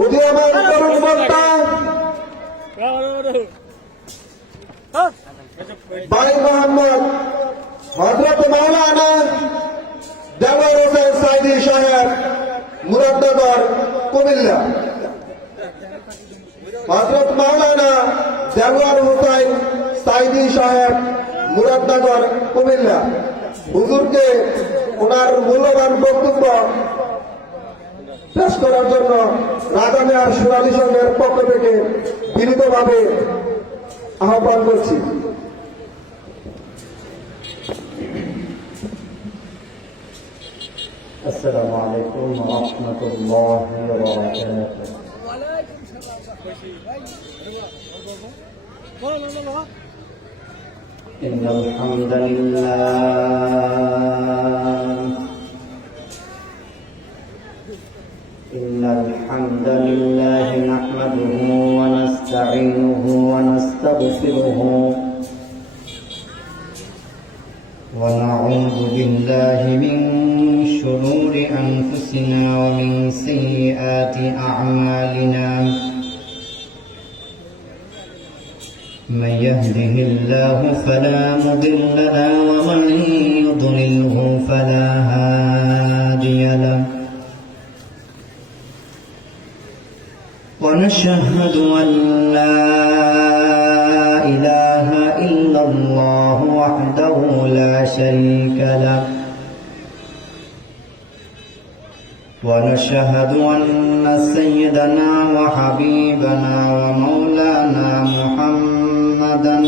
উদীয়মান তরুণ বক্তা ভাই মোহাম্মদ হযরত মাওলানা দেওয়ার হোসেন সাইদি সাহেব মুরাদনগর কুমিল্লা। হযরত মাওলানা দেওয়ার হোসেন সাইদি সাহেব মুরাদনগর কুমিল্লা হুজুরকে ওনার মূল্যবান বক্তব্য পেশ করার জন্য রাজা মেয়ার সুরালী সংঘের পক্ষ থেকে বিনীতভাবে আহ্বান করছি। السلام عليكم ورحمة الله وبركاته. إن الحمد لله نحمده ونستعينه ونستغفره ونعوذ بالله من شرور أنفسنا ومن سيئات أعمالنا من يهده الله فلا مضل له ومن يضلله فلا هادي له ونشهد أن لا إله إلا الله وحده لا شريك له ونشهد أن سيدنا وحبيبنا ومولانا محمدا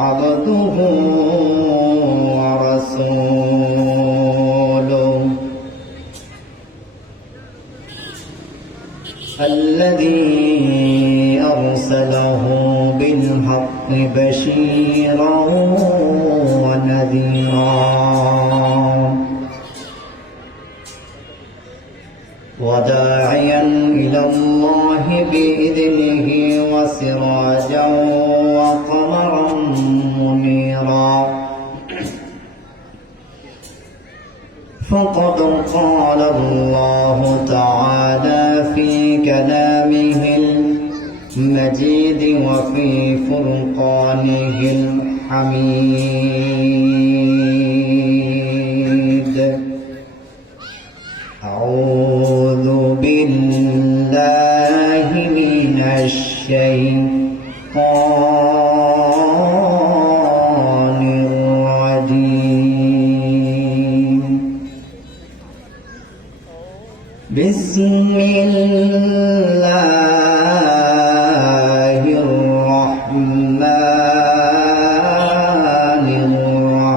عبده ورسوله الذي أرسله بالحق بشيرا ونذيرا وداعيا إلى الله بإذنه وسراجا وقمرا منيرا فقد قال الله تعالى في كلامه المجيد وفي فرقانه الحميد أعوذ بالله من الشيطان الرجيم بسم الله الرحمن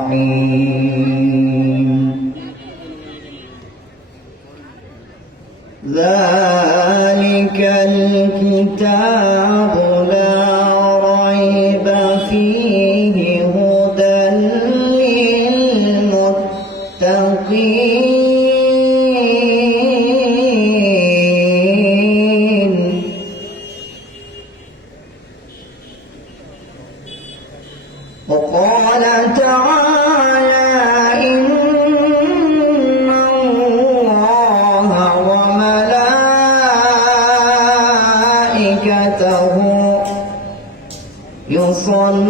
الرحيم ذلك الكتاب لا ريب فيه هدى للمتقين وقال تعالى إن الله وملائكته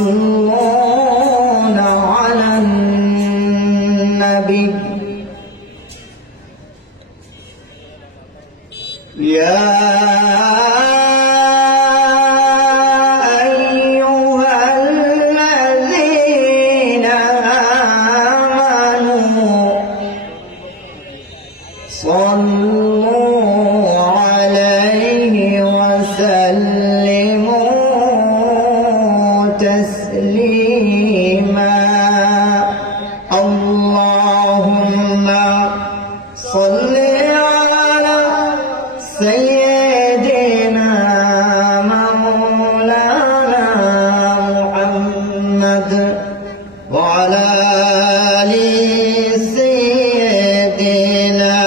يصلون على النبي يا أيها الذين آمنوا صلوا عليه وسلموا تسليما اللهم صل على سيدنا مولانا محمد وعلى آل سيدنا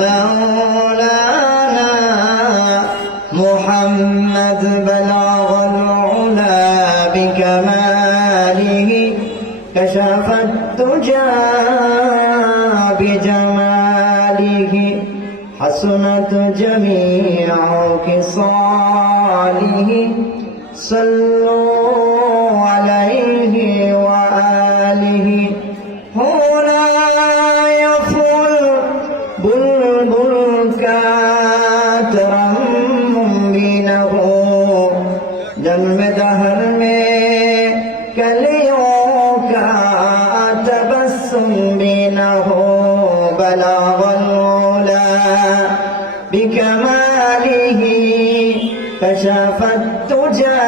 مولانا محمد بلغ العلا بكماله كشف الدجى بجماله حسنت جميع خصاله صلوا عليه وآله هنا يفل بلبل كاترم بينه जन्म दहर में कलियों का तबस्सुम भी न हो बलागुल बिकमालिही कशफत तुजा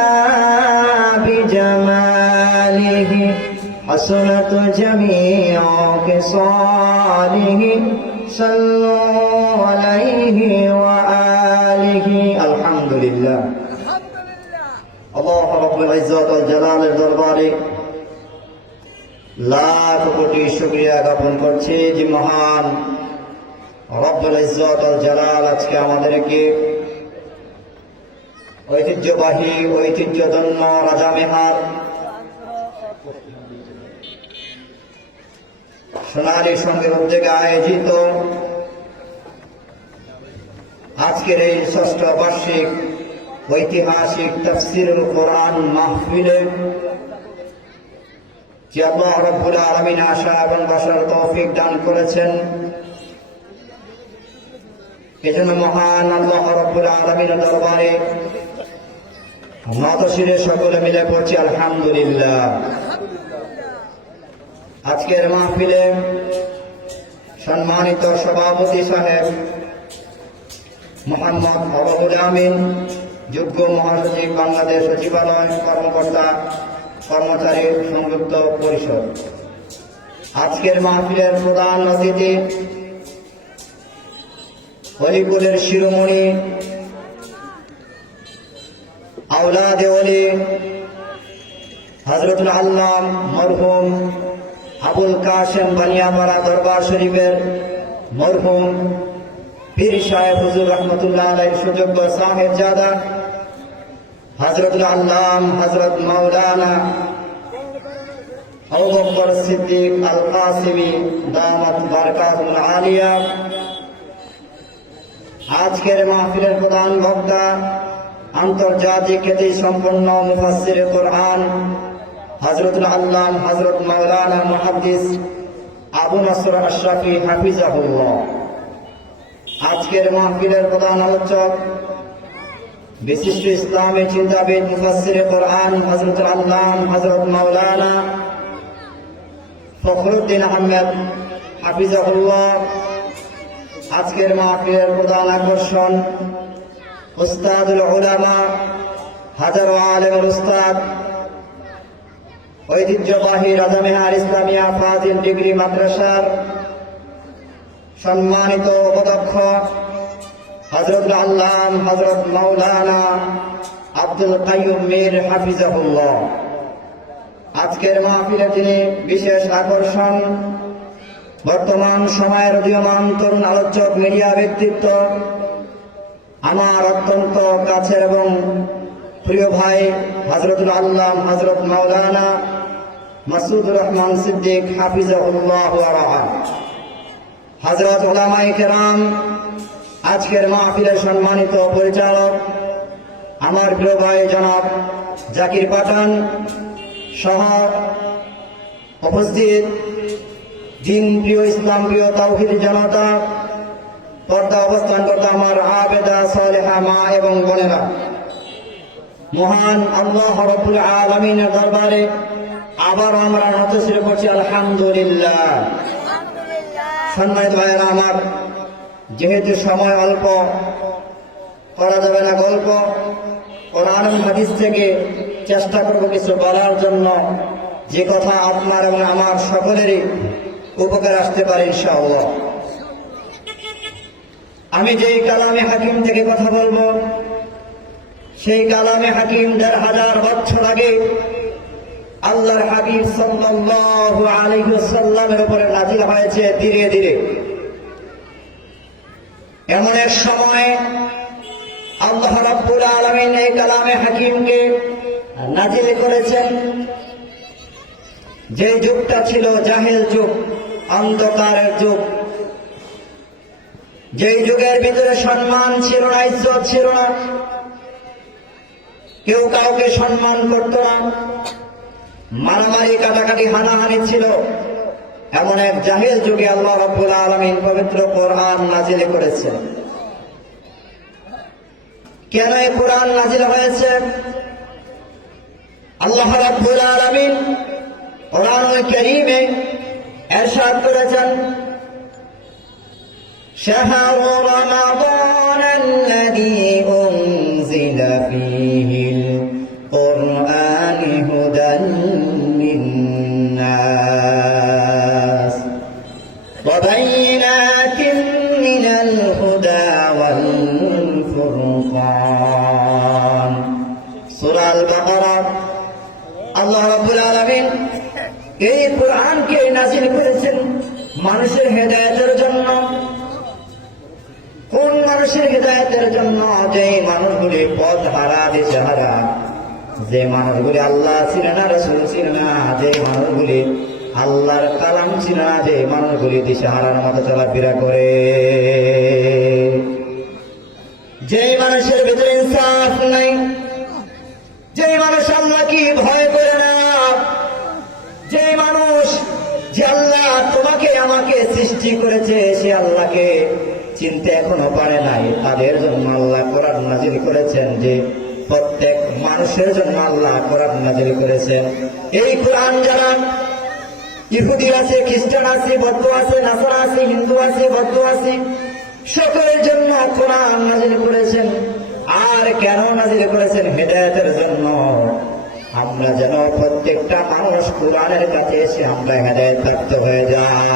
बिजमालिही हसनत जमीओ के सालिही सल्लु अलैहि व आलिही अल्हम्दुलिल्लाह। আল্লাহ রাব্বুল ইজ্জত ওয়াল জালালের দরবারে লাখ কোটি শুকরিয়া জ্ঞাপন করছি যে মহান রব্বুল ইজ্জত ওয়াল জালাল আজকে আমাদেরকে ঐতিহ্যবাহী ঐতিহ্যধন্য রাজা মেহার সোনালী সংঘের উদ্যোগে আয়োজিত আজকের এই ষষ্ঠ বার্ষিক ঐতিহাসিক তাফসীরুল কোরআন মাহফিলে যে আল্লাহ রাব্বুল আলামিন আশা এবং বসার তৌফিক দান করেছেন, এজন্য মহান আল্লাহ রাব্বুল আলামিনের দরবারে নতশিরে সকলে মিলে পড়ছি আলহামদুলিল্লাহ। আজকের মাহফিলে সম্মানিত সভাপতি সাহেব মোহাম্মদ আবুল আমিন, যোগ্য মহাসচিব, বাংলাদেশ সচিবালয় কর্মকর্তা কর্মচারী সংযুক্ত পরিষদ। আজকের মাহফিলের প্রধান অতিথি অলিপুরের শিরোমণি আওলাদে ওলি হযরতুল আল্লাম মরহুম আবুল কাশেম বানিয়াপাড়া দরবার শরীফের মরহুম পীর সাহেব হুজুর রহমতুল্লাহ আলাইহির সুযোগ্য সাহেবজাদা হযরতুল আল্লাম হযরত মাওলানা আবু বকর সিদ্দিক আল কাসিমি দামাত বারকাতুল আলিয়া। আজকের মাহফিলের প্রধান বক্তা আন্তর্জাতিক খ্যাতি সম্পন্ন মুফাসসির কোরআন হযরতুল আল্লাম হযরত মাওলানা মুহাদ্দিস আবু নসর আশরাফি হাফিজাহুল্লাহ। আজকের মাহফিলের প্রধান আলোচক বিশিষ্ট ইসলামী চিন্তাবিদ মুফাসসির কোরআন হযরতুল আল্লাম হযরত মাওলানা ফখরুদ্দিন আহমেদ হাফিজাহুল্লাহ। আজকের মাহফিলের প্রধান আকর্ষণ উস্তাদুল উলামা হাজারো আলেমের উস্তাদ ঐতিহ্যবাহী রাজা মেহার ইসলামিয়া ফাজিল ডিগ্রি মাদ্রাসার সম্মানিত উপাধ্যক্ষ হযরতুল আল্লাম হযরত মাওলানা আব্দুল কাইয়ুম মীর হাফিজাহুল্লাহ। আজকের মাহফিলে তিনি বিশেষ আকর্ষণ বর্তমান সময়ের উদীয়মান তরুণ আলোচক মিডিয়া ব্যক্তিত্ব আমার অত্যন্ত কাছের এবং প্রিয় ভাই হযরতুল আল্লাম হযরত মাওলানা মাসুদুর রহমান সিদ্দিক হাফিজাহুল্লাহ ওয়া রাআ। হযরত উলামায়ে কেরাম, আজকের মাহফিলের সম্মানিত পরিচালক আমার প্রিয় ভাই জনাব জাকির পাঠান সহ উপস্থিত দিন প্রিয় ইসলাম প্রিয় তাওহীদ জনতা, পর্দা অবস্থান করতে আমার আবেদা সালেহা মা এবং বোনেরা, মহান আল্লাহ রাব্বুল আলামিনের দরবারে আবার আমরা নতশিরে পড়ছি আলহামদুলিল্লাহ। সম্মানিত ভাইয়েরা আমার, যেহেতু সময় অল্প, করা যাবে না গল্প, কোরআন হাদিস থেকে চেষ্টা করব কিছু বলার জন্য, যে কথা আপনার এবং আমার সকলেরই উপকার আসতে পারে ইনশাআল্লাহ। আমি যেই কালামে হাকিম থেকে কথা বলবো, সেই কালামে হাকিম ১৫০০ বছর আগে আল্লাহর হাবিব সাল্লাল্লাহু আলাইহি ওয়াসাল্লামের উপরে নাযিল হয়েছে ধীরে ধীরে। এমন এক সময় আল্লাহ রাব্বুল আলামিন এই কালামে হাকিমকে নাযিল করেছেন, যে যুগটা ছিল জাহেল যুগ, অন্ধকারের যুগ। যেই যুগের ভিতরে সম্মান ছিল না, ইজ্জত ছিল না, কেউ কাউকে সম্মান করত না, মারামারি কাটাকাটি হানাহানি ছিল, এমন এক জাহেল যুগে আল্লাহ রাব্বুল আলামিন পবিত্র কোরআন নাজিল করেছেন। কেন এই কোরআন নাজিল হয়েছে? আল্লাহ রাব্বুল আলামিন কোরআনুল কারীমে ইরশাদ করেছেন, শাহরু রমাদানাল্লাযী উনজিলা ফীহিল কুরআনু হুদান লিন-নাস ওয়া বাইয়িনাতিন মিনাল হুদা ওয়াল ফুরকান। সূরা আল-বাকারা। আল্লাহ রাব্বুল আলামিন এই কোরআনকে নাযিল করেছেন মানুষের হেদায়েতের জন্য। কোন মানুষের হেদায়েতের জন্য? যে মানুষগুলি পথ হারা, দিশেহারা, যে মানুষগুলি আল্লাহ চিনে না, রাসূল চিনে না, যে মানুষগুলি আল্লাহর কালাম চিনে না, যে মানুষগুলি দিশেহারার মতো চলাফেরা করে, যে মানুষের ভিতরে ইনসাফ নাই, যে মানুষ আল্লাহকে ভয় করে না, যে মানুষ, যে আল্লাহ তোমাকে আমাকে সৃষ্টি করেছে, সে আল্লাহকে চিনতে এখনো পারে নাই, তাদের জন্য আল্লাহ কোরআন নাজিল করেছেন। যে প্রত্যেক মানুষের জন্য আল্লাহ কোরআন নাজিল করেছেন। এই কোরআন যারা ইহুদি আছে, খ্রিস্টান আছে, বৌদ্ধ আছে, নাসারা আছে, হিন্দু আছে, বৌদ্ধ আছে, সকলের জন্য কোরআন নাজিল করেছেন। আর কেন নাজিল করেছেন? হেদায়েতের জন্য। আমরা যেন প্রত্যেকটা মানুষ কোরআনের কাছে এসে আমরা হেদায়েত প্রাপ্ত হয়ে যাই।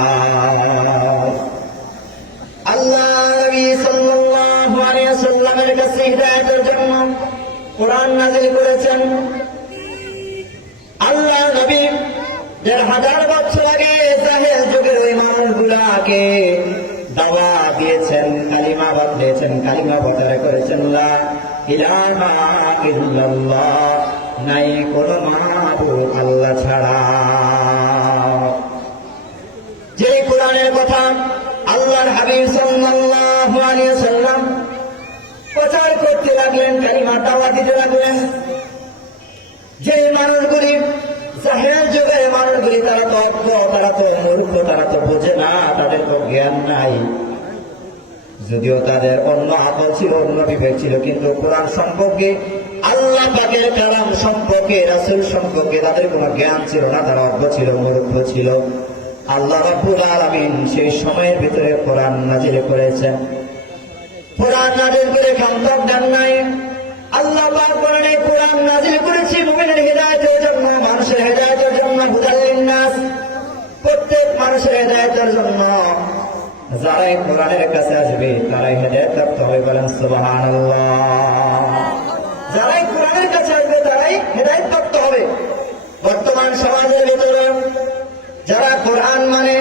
আল্লাহ নবী সাল্লাল্লাহু আলাইহি ওয়াসাল্লামের কাছে হিদায়াতের জন্য কোরআন নাযিল করেছেন। আল্লাহ নবী ১,৫০০ বছর আগে জাহেল যুগের ওই মানুষগুলাকে দাওয়াত দিয়েছেন, কালিমা বদলেছেন, কালিমা প্রচার করেছেন, লা ইলাহা ইল্লাল্লাহ, নাই কোনো মাবুদ আল্লাহ ছাড়া। যে কোরআনের কথা আল্লাহর হাবিব সাল্লাল্লাহু আলাইহি ওয়াসাল্লাম প্রচার করতে লাগলেন, কালিমা দাওয়াত দিতে লাগলেন, যে মানুষগুলি জাহেল যুগের মানুষগুলি, তারা তো অজ্ঞ, তারা তো মূর্খ, তারা তো বোঝে না, তাদের তো জ্ঞান নাই। যদিও তাদের অন্য আকল ছিল, অন্য বিবেক ছিল, কিন্তু কোরআন সম্পর্কে, আল্লাহ পাকের কালাম সম্পর্কে, রাসূল সম্পর্কে তাদের কোনো জ্ঞান ছিল না, তারা অজ্ঞ ছিল, মূর্খ ছিল। আল্লাহ রাব্বুল আলামিন সেই সময়ের ভিতরে কোরআন নাযিল করেছেন। কোরআন নাযিল করে ক্ষমতা দেন নাই। আল্লাহ পাক বলেন, এই কোরআন নাযিল করেছি মুমিনের হেদায়েতের জন্য, মানুষের হেদায়েতের জন্য, হুদাল লিন-নাস, প্রত্যেক মানুষের হেদায়েতের জন্য। যারাই কোরআনের কাছে আসবে তারাই হেদায়েত প্রাপ্ত হবে, বলেন সুবহানাল্লাহ। যারাই কোরআনের কাছে আসবে তারাই হেদায়েত প্রাপ্ত হবে। বর্তমান সমাজের ভিতরে যারা কোরআন মানে,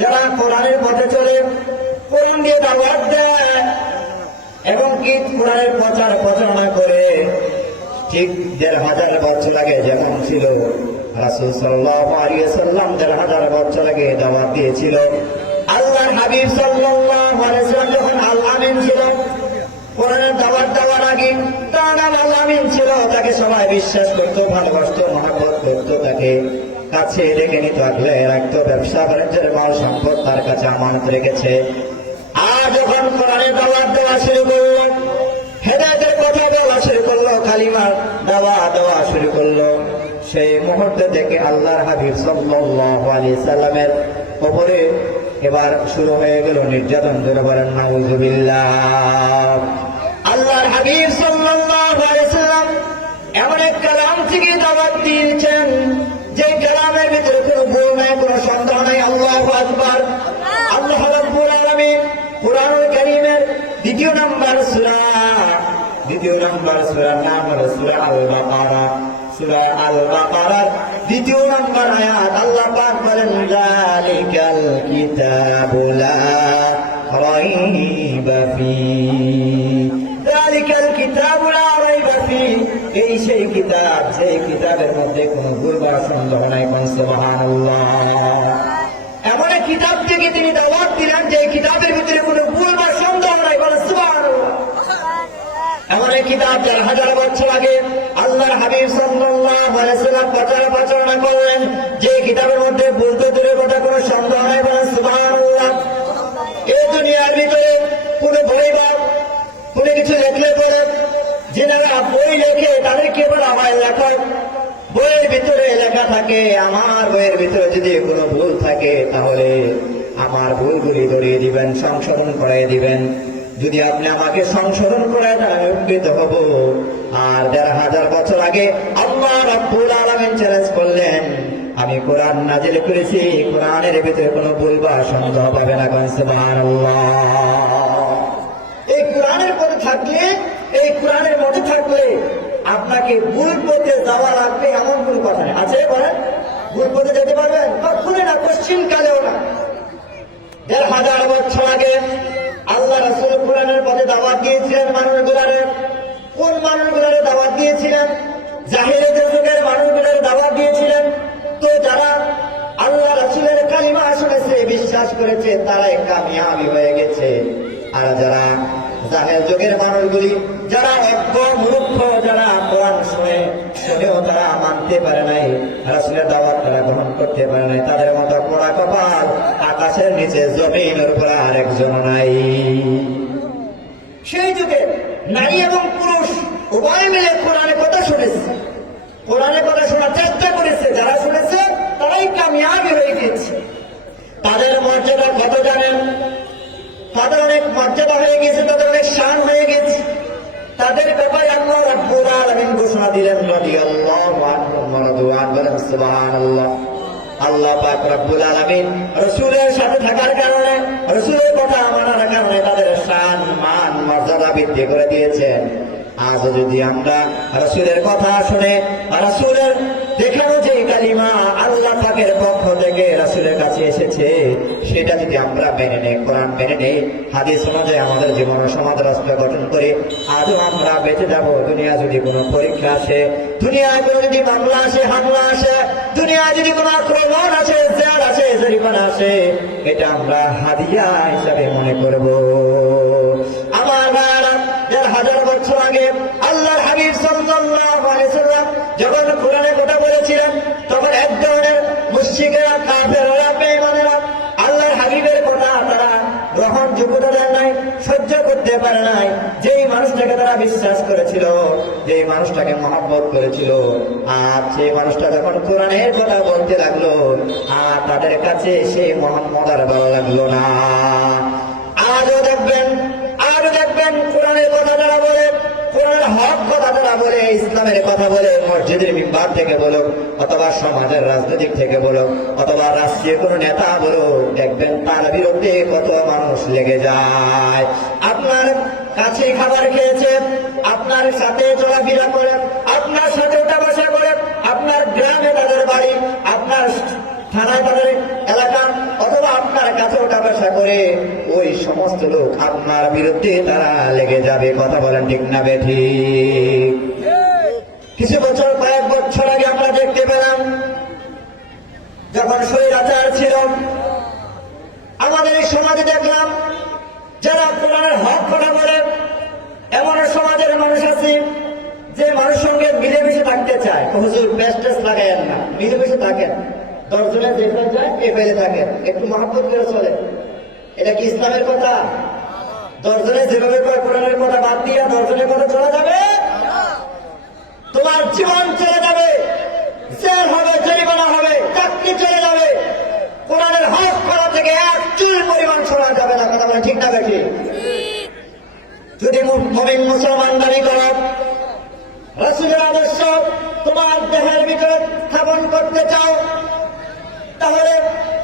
যারা কোরআনের পথে চলে, কোরআন দিয়ে দাওয়াত দেয় এবং কি কোরআনের প্রচার প্রচারণা করে, ঠিক ১,৫০০ বছর আগে যেমন ছিল, রাসূল সাল্লাল্লাহু আলাইহি ওয়াসাল্লাম ১,৫০০ বছর আগে দাওয়াত দিয়েছিল। আল্লাহর হাবিব সাল্লাল্লাহু আলাইহি ওয়াসাল্লাম যখন আল আমিন ছিল, কোরআনের দাওয়াত দেওয়ার আগে তার নাম আল আমিন ছিল, তাকে সবাই বিশ্বাস করত, ভালোবাসত, মহব্বত করত, তাকে কাছে ডেকে নিত, আগলে রাখতো, ব্যবসা বাণিজ্যের মাল সম্পদ তার কাছে আমানত রেখেছে। আর যখন কোরআনের দাওয়াত দেওয়া শুরু করলো, হেদায়েতের কথা বলা শুরু করলো, কালিমার দাওয়াত দেওয়া শুরু করলো, সেই মুহূর্ত থেকে আল্লাহর হাবিব সাল্লাল্লাহু আলাইহি সাল্লামের উপরে এবার শুরু হয়ে গেল নির্যাতন। ধরে বলেন নাউযুবিল্লাহ। আল্লাহর হাবিব সাল্লাল্লাহু আলাইহি সাল্লাম এমন এক কালাম থেকে দাওয়াত দিয়েছেন, যে কালামের ভিতরে কোনো ভুল নাই, কোনো সন্দেহ নাই। আল্লাহু আকবার। আল্লাহ রাব্বুল আলামিন কোরআনুল কারীমের দ্বিতীয় নম্বর সূরার নাম হলো সূরা আল-বাকারা। সূরা আল-বাকারার দ্বিতীয় নম্বর আয়াত আল্লাহ পাক বলেন, যালিকাল কিতাবু লা রাইবা ফীহি, যালিকাল কিতাবু লা রাইবা ফীহি, এই সেই কিতাব, যে কিতাবের মধ্যে কোনো ভুল বা সন্দেহ নাই। কোন সুবহানাল্লাহ। এমন এক কিতাব থেকে তিনি দাওয়াত দিলেন, যে কিতাবের ভিতরে কোনো ভুল বা কিতাব যার হাজার বছর আগে আল্লাহর হাবিব সাল্লাল্লাহু আলাইহি ওয়াসাল্লাম প্রচারণা করলেন, যে কিতাবের মধ্যে বলতে দূরের কথা কোনো সন্দেহ নাই, বলেন সুবহানাল্লাহ। এই দুনিয়ার ভিতরে কোনো বই বা কোনো কিছু লেখলে পরে যারা বই লেখে তাদেরকে বলা হয় লেখক। বইয়ের ভিতরে লেখা থাকে, আমার বইয়ের ভিতরে যদি কোনো ভুল থাকে তাহলে আমার ভুলগুলি ধরিয়ে দিবেন, সংশোধন করাই দিবেন। যদি আপনি আমাকে সংশোধন করে দেন আমি উপকৃত হব। আর ১৫০০ বছর আগে আল্লাহ রাব্বুল আলামিন চ্যালেঞ্জ করলেন, আমি কোরআন নাজিল করেছি, কোরআনের ভিতরে কোনো ভুল বা সন্দেহ পাবে না। সুবহানাল্লাহ। এই কোরআনের পথে থাকলে, এই কোরআনের মধ্যে থাকলে আপনাকে ভুল পথে যাওয়া লাগবে এমন কোন কথা নেই। আছে বলেন, ভুল পথে যেতে পারবেন? কখনোই না, পশ্চিম কালেও না। ১৫০০ বছর আগে আল্লাহ রাসূল কোরআনের পথে দাওয়াত দিয়েছিলেন মানুষগুলারে। কোন মানুষগুলারে দাওয়াত দিয়েছিলেন? জাহিলিয়াতের যুগের মানুষগুলারে দাওয়াত দিয়েছিলেন। তো যারা আল্লাহ রাসূলের কালিমা শুনেছে, বিশ্বাস করেছে, তারাই কামিয়াবি হয়ে গেছে। আর যারা জাহেল যুগের মানুষগুলি, যারা অজ্ঞ মূর্খ, যারা কোরআন শুনেও তারা মানতে পারে নাই, রাসূলের দাওয়াত তারা গ্রহণ করতে পারে নাই, তাদের মতো পোড়া কপাল আকাশের নিচে জমিনের উপর আরেকজন নাই। সেই যুগে নারী এবং পুরুষ উভয় মিলে কোরআনের কথা শুনেছে, কোরআনের কথা শোনার চেষ্টা করেছে। যারা শুনেছে তারাই কামিয়াবি হয়ে গিয়েছে। তাদের মর্যাদা কত জানেন? তাদের অনেক মর্যাদা হয়ে গেছে, তাদের অনেক শান হয়ে গেছে। তাদের ব্যাপারে আল্লাহ রাব্বুল আলামিন ঘোষণা দিলেন, রাদিয়াল্লাহু আনহুম ওয়া রাদু আনহু, বলেন সুবহানাল্লাহ। আল্লাহ পাক রব্বুল আলামিন রাসূলের সাথে থাকার কারণে, রাসূলের কথা মানার কারণে তাদের শান, মান, মর্যাদা বৃদ্ধি করে দিয়েছেন। আজ যদি আমরা রাসূলের কথা শুনে, রাসূলের দেখানো যে কালিমা আল্লাহ পাকের পক্ষ থেকে রাসূলের কাছে এসেছে, সেটা যদি আমরা মেনে নেই, কোরআন মেনে নেই, হাদিস অনুযায়ী আমাদের জীবন ও সমাজ রাষ্ট্র গঠন করে আজও আমরা বেঁচে যাব। দুনিয়া যদি কোনো পরীক্ষা আসে, দুনিয়ায় কোনো যদি মামলা আসে, হামলা আসে, দুনিয়ায় যদি কোনো আক্রমণ আসে, জেল আসে, জরিমানা আসে, এটা আমরা হাদিয়া হিসাবে মনে করব। আমার ভাইরা, ১৫০০ বছর আগে আল্লাহর হাবিব সাল্লাল্লাহু আলাইহি ওয়াসাল্লাম যখন কোরআনের কথা বলেছিলেন, তখন এক ধরনের মুশরিকরা, কাফেররা, বেঈমানেরা আল্লাহর হাবিবের কথা তারা গ্রহণযোগ্যতা দেন নাই, সহ্য করতে পারে নাই। যেই মানুষটাকে তারা বিশ্বাস করেছিল, যেই মানুষটাকে মহব্বত করেছিল, আর সেই মানুষটা যখন কোরআনের কথা বলতে লাগলো, আর তাদের কাছে সেই মুহাম্মদ আর ভালো লাগলো না। আজও দেখবেন কোরআনের কথা যারা বলে, কোরআনের হক কথা যারা বলে, ইসলামের কথা বলে, মসজিদের মিম্বার থেকে বলো, অথবা সমাজের রাজনৈতিক থেকে বলো, অথবা রাষ্ট্রীয় কোনো নেতা বলো, দেখবেন তার বিরুদ্ধে কত মানুষ লেগে যায়। আপনার কাছে খাবার খেয়েছে, আপনার সাথে চলাফেরা করে, আপনার সাথে উঠা বসা করে, আপনার গ্রামে তাদের বাড়ি, আপনার থানায় তাদের এলাকা, অথবা আপনার কাছে ওঠা বসা করে, ওই সমস্ত লোক আপনার বিরুদ্ধে তারা লেগে যাবে। কথা বলেন ঠিক না বেঠিক? কিছু বছর, কয়েক বছর আগে আমরা দেখতে পেলাম, যখন স্বৈরাচার ছিল, আমাদের এই সমাজে দেখলাম যারা কোরআনের হক কথা বলে, এমন সমাজের মানুষ আছে যে মানুষের সঙ্গে মিলেমিশে থাকতে চায়। হুজুর পেস্টেস লাগায়েন না, মিলেমিশে থাকেন, 10 জনের যেখানে যায় এ ফেলে থাকেন, একটু মহব্বত করে চলে। এটা কি ইসলামের কথা? 10 জনে যেভাবে কোরআনের কথা বাদ দিয়ে 10 জনের কথা চলা যাবে? তোমার জীবন চলে যাবে, জেল হবে, জরিমানা হবে, চাকরি চলে যাবে। কোরআনের হক করা থেকে এক চুল পরিমাণ ছড়া যাবে না। কথা বলে ঠিক না বেশি? যদি মুমিন মুসলমান দাবি করো, রাসূলের আদর্শ তোমার দেহের ভিতরে স্থাপন করতে চাও, তাহলে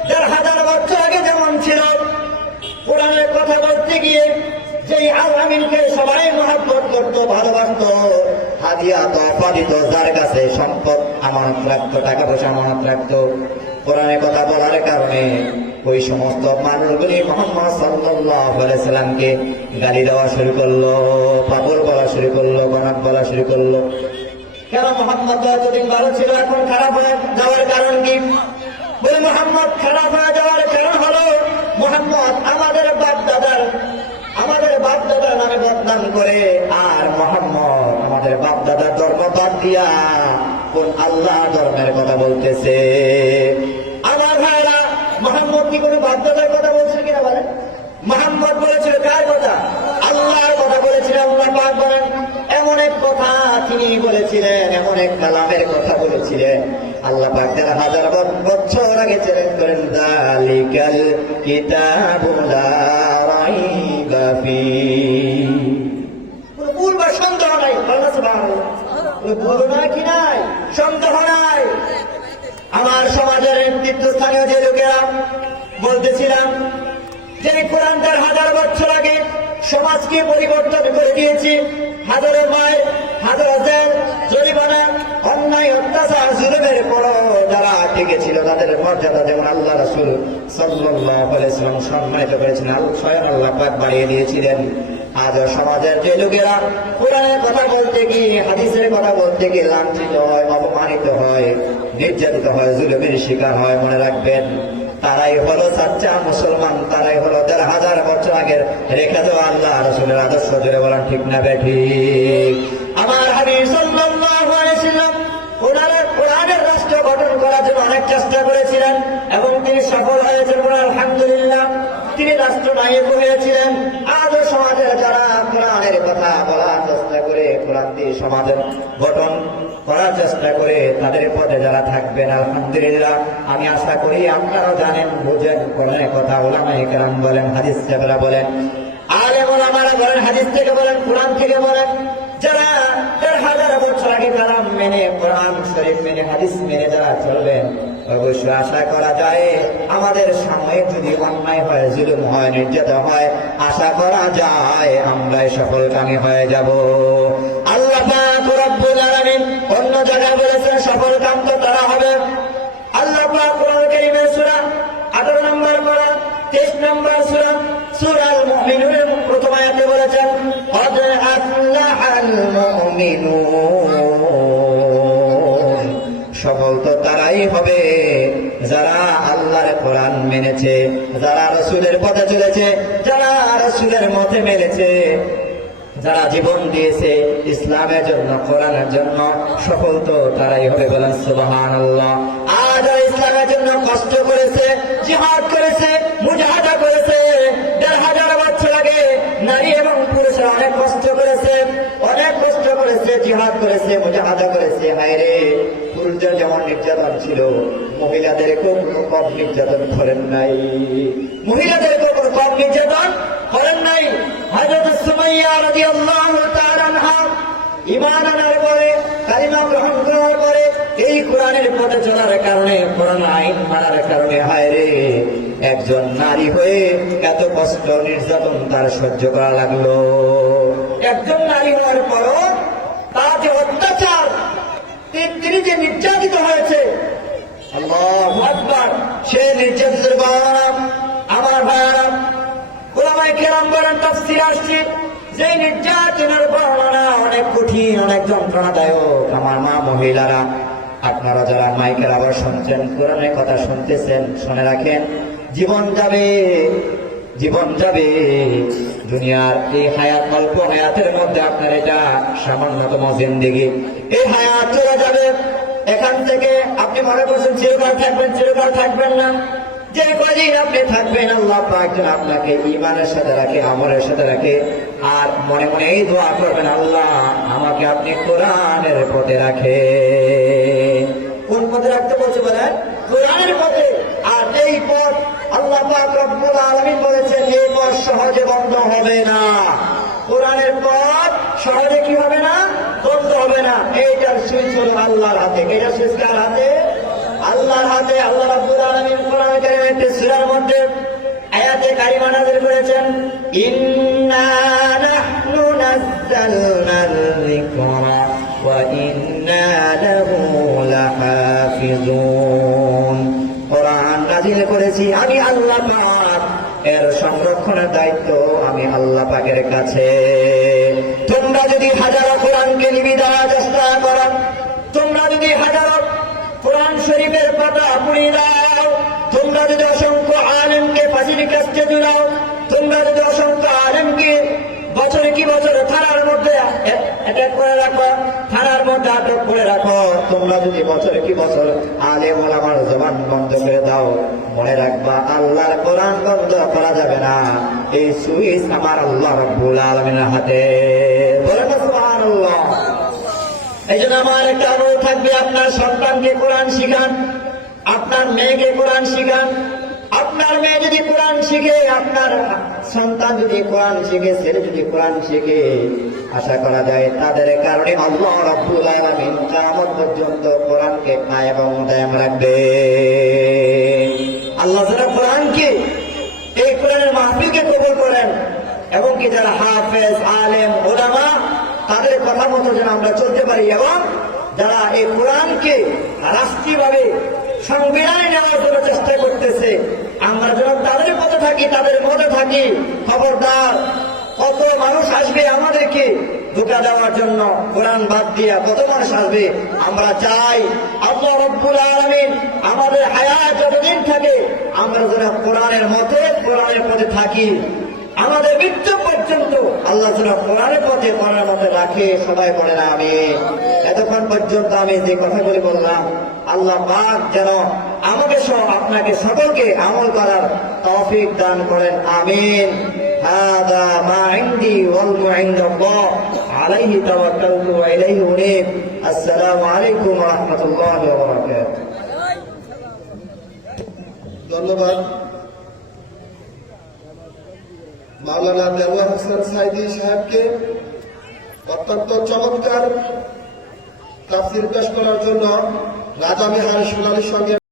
১৫০০ বছর আগে যেমন ছিল, কোরআনের কথা বলতে গিয়ে যেই আল-আমিনকে সবাই মহব্বত করত, ভালোবাসত, হাদিয়া তোহফা দিত, যার কাছে সম্পদ আমানত রাখত, টাকা পয়সা আমানত রাখত, কোরআনের কথা বলার কারণে ওই সমস্ত মানুষগুলি মুহাম্মদ সাল্লাল্লাহু আলাইহি সাল্লামকে গালি দেওয়া শুরু করলো, পাগল বলা শুরু করলো, গণক বলা শুরু করলো। কেন? মুহাম্মদ এতদিন ভালো ছিল, এখন খারাপ হয়ে যাওয়ার কারণ কি? বলে মুহাম্মদ খারাপ হয়ে যাওয়ার কারণ হলো মুহাম্মদ আমাদের বাপ দাদার নামে বদনাম দান করে, আর মোহাম্মদ আমাদের বাপ দাদার ধর্ম বাদ দিয়া কোন আল্লাহ ধর্মের কথা বলতেছে? আমার ভাইরা, মোহাম্মদ কি কোনো বাপ দাদার কথা বলছে কিনা বলেন? মোহাম্মদ বলেছিল কার কথা? আল্লাহর কথা বলেছিলেন। আল্লাহ পাক বলেন, এমন এক কথা তিনি বলেছিলেন, এমন এক কালামের কথা বলেছিলেন, আল্লাহ পাক ১৩,০০০ বছর আগে চ্যালেঞ্জ করেন, যালিকাল কিতাবু লা রাইবা ফীহ। কোনো ভুল বা সন্দেহ নাই। আল্লাহ সুবহানাহু কোনো ভুল নাই কি নাই, সন্দেহ নাই। আমার সমাজের নেতৃত্বস্থানীয় যে লোকেরা বলতেছিলাম যে কোরআন ১,০০০ বছর আগে সমাজকে পরিবর্তন করে দিয়েছি, হাজারো মায়ের হাজারো জেল জরিমানা অন্যায় অত্যাচার জুলুমের পরও যারা টিকে ছিল তাদের মর্যাদা যেমন আল্লাহ রাসূল সাল্লাল্লাহু আলাইহি ওয়াসাল্লাম সম্মানিত করেছিলেন, স্বয়ং আল্লাহ পাক বাড়িয়ে দিয়েছিলেন। আজও সমাজের যে লোকেরা কোরআনের কথা বলতে গিয়ে, হাদিসের কথা বলতে গিয়ে লাঞ্ছিত হয়, অপমানিত হয়, নির্যাতিত হয়, জুলুমের শিকার হয়, মনে রাখবেন তারাই হলো সাচ্চা মুসলমান, তারাই হলো ১,০০০ বছর আগের রেখে দেওয়া আল্লাহ রাসূলের আদর্শ। জোরে বলেন ঠিক না বেঠিক? আমার হাবিব সাল্লাল্লাহু আলাইহি ওয়াসাল্লাম কোরআনের রাষ্ট্র গঠন করার জন্য অনেক চেষ্টা করেছিলেন এবং তিনি সফল হয়েছেন, আলহামদুলিল্লাহ। তিনি রাষ্ট্রনায়ক হয়েছিলেন। আজও সমাজের যারা কোরআনের কথা বলার চেষ্টা করে, কোরআন দিয়ে সমাজের গঠন করার চেষ্টা করে, তাদের পথে যারা থাকবেন, আলহামদুলিল্লাহ, আমি আশা করি আপনারাও জানেন, বুঝেন কোরআনের কথা। উলামায়ে কেরাম বলেন, হাদিস সাহেবরা বলেন, আলেম ওলামারা বলেন, হাদিস থেকে বলেন, কোরআন থেকে বলেন, যারা ১,০০০ বছর আগে কালাম মেনে, কোরআন শরীফ মেনে, হাদিস মেনে যারা চলবেন, অবশ্যই আশা করা যায় আমাদের সাময়িক যদি অন্যায় হয়, জুলুম হয়, নির্যাতন হয়, আশা করা যায় আমরাই সফলকামী হয়ে যাব। আল্লাহ পাক রব্বুল আলামিন অন্য জায়গায় বলেছেন সফলকাম তো তারা হবে। আল্লাহ পাক কোরআন কারীমের সূরা ১৮ নম্বর পারা ২৩ নম্বর সূরা সূরাল মুমিনুনের প্রথম আয়াতে বলেছেন, ক্বাদ আফলাহাল মুমিনুন, সফল তো তারাই হবে যারা আল্লাহর কোরআন মেনেছে, যারা রাসূলের পথে চলেছে, যারা রাসূলের মতে মেনেছে, যারা জীবন দিয়েছে ইসলামের জন্য, কোরআনের জন্য, সফল তো তারাই হবে। বলেন সুবহানাল্লাহ। আজ ইসলামের জন্য কষ্ট করেছে, জিহাদ করেছে, মুজাহাদা করেছে, ১,০০০ বছর আগে নারী এবং পুরুষরা অনেক কষ্ট করেছে, অনেক কষ্ট করেছে, জিহাদ করেছে, মুজাহাদা করেছে। হায়রে, পুরুষদের যেমন নির্যাতন ছিল, মহিলাদেরকেও কোনো কম নির্যাতন করেন নাই, মহিলাদেরকেও কোনো কম নির্যাতন করেন নাই। হযরত সুমাইয়া রাদিয়াল্লাহু তাআলা আনহা ঈমান আনার পরে, কালিমা গ্রহণ করার পরে, এই কোরআনের পথে চলার কারণে, কোরআন আইন মানার কারণে, হায়রে, একজন নারী হয়ে এত কষ্ট নির্যাতন তার সহ্য করা লাগলো। একজন নারী হওয়ার পরও তার যে অত্যাচার, তিনি যে নির্যাতিত হয়েছে, আল্লাহু আকবার, সে নির্যাতিতের বর্ণনা আমার ভাইরা উলামায়ে কেরাম বলেন, তাফসীর আসছে যে নির্যাতনের বর্ণনা অনেক কঠিন, অনেক যন্ত্রণাদায়ক। আমার মা মহিলারা, আপনারা যারা মাইকের আবার শুনছেন, কোরআনের কথা শুনতেছেন, শুনে রাখেন, জীবন যাবে, জীবন যাবে। দুনিয়ার এই হায়াত, অল্প হায়াতের মধ্যে আপনার এটা সামান্যতম জিন্দেগি, এই হায়াত চলে যাবে। এখান থেকে আপনি মনে করছেন চিরকাল থাকবেন, চিরকাল থাকবেন না। যে কদিন আপনি থাকবেন, আল্লাহ পাক যেন আপনাকে ঈমানের সাথে রাখে, আমলের সাথে রাখে, আর মনে মনে এই দোয়া করবেন, আল্লাহ আমাকে আপনি কোরআনের পথে রাখে। কোন পথে রাখতে বলছে বলেন? কোরআনের পথে। আর এই পথ আল্লাহ পাক রব্বুল আলামিন বলেছেন, এই পথ সহজে বন্ধ হবে না। কোরআনের পথ সহজে কি হবে না? বন্ধ হবে না। এইটার সুইচ হলো আল্লাহর হাতে। এইটার সুইচ কার হাতে? আল্লাহর হাতে। আল্লাহ রাব্বুল আলামিন কোরআন কারীমের একটি সূরার মধ্যে আয়াতে কারিমা নাযিল করেছেন, ইন্না নাহনু নাযালনাল যিকরা ওয়া ইন্না লাহু লাহাফিজুন। কোরআন নাযিল করেছি আমি আল্লাহ পাক, এর সংরক্ষণের দায়িত্ব আমি আল্লাহ পাকের কাছে। তোমরা যদি হাজারো কোরআনকে নিবি দেওয়ার চেষ্টা করো, তোমরা যদি হাজারো কোরআন শরীফের পাতা পুড়িয়ে দাও, তোমরা যদি অসংখ্য আলেমকে ফাঁসির কাছে ঝুলাও, তোমরা যদি অসংখ্য আলেমকে বছরে কি বছরে থানার মধ্যে অ্যাটাক করে রাখো, থানার মধ্যে আটক করে রাখো। তোমরা যদি বছরে কি বছর আলেম ওলামার জবান বন্ধ করে দাও, মনে রাখবা আল্লাহর কোরআন বন্ধ করা যাবে না। এই সুইচ আমার আল্লাহ রাব্বুল আলামিনের হাতে। বলেন না সুবহানাল্লাহ। এই জন্য আমার একটা অনুরোধ থাকবে, আপনার সন্তানকে কোরআন শিখান, আপনার মেয়েকে কোরআন শিখান। আপনার মেয়ে যদি কোরআন শিখে, আপনার সন্তান যদি কোরআন শিখে, ছেলে যদি কোরআন শিখে, আশা করা যায় তাদের কারণে আল্লাহ রাব্বুল আলামিন কিয়ামত পর্যন্ত কোরআনকে কায়েম এবং দায়েম রাখবে। আল্লাহ যারা কোরআনকে, এই কোরআনের মাহফিলকে কবুল করেন, এবং কি যারা হাফেজ, আলেম, ওলামা, তাদের কথা মতো যেন আমরা চলতে পারি, এবং যারা এই কোরআনকে রাষ্ট্রীয়ভাবে সংবিধানে নেওয়ার জন্য চেষ্টা করতেছে, আমরা যেন তাদের পথে থাকি, তাদের মধ্যে থাকি। খবরদার, কত মানুষ আসবে আমাদেরকে ধোঁকা দেওয়ার জন্য, কোরআন বাদ দিয়া কত মানুষ আসবে। আমরা চাই আল্লাহ রাব্বুল আলামিন আমাদের হায়াত যতদিন থাকে, আমরা যেন কোরআনের মতে, কোরআনের পথে থাকি, আমাদের মৃত্যু পর্যন্ত আল্লাহ যেন কোরআনের পথে, কোরআনের মধ্যে রাখে। সবাই বলে না আমি। এতক্ষণ পর্যন্ত আমি যে কথাগুলি বললাম, আল্লাহ পাক যেন আমাকে সহ আপনাকে সকলকে আমল করার তৌফিক দান করেন। আমিন। হাদা মা ইনদি ওয়াল মুইন্দাল্লাহ আলাইহি তাওয়াক্কালতু ওয়া ইলাইহি উনীব। আসসালামু আলাইকুম ওয়া রাহমাতুল্লাহি ওয়া বারাকাতুহু। ধন্যবাদ মাওলানা দেওয়ার হোসেন সাইদি সাহেবকে অত্যন্ত চমৎকার তাফসীর পেশ করার জন্য রাজা মিহার সোনালীর সঙ্গে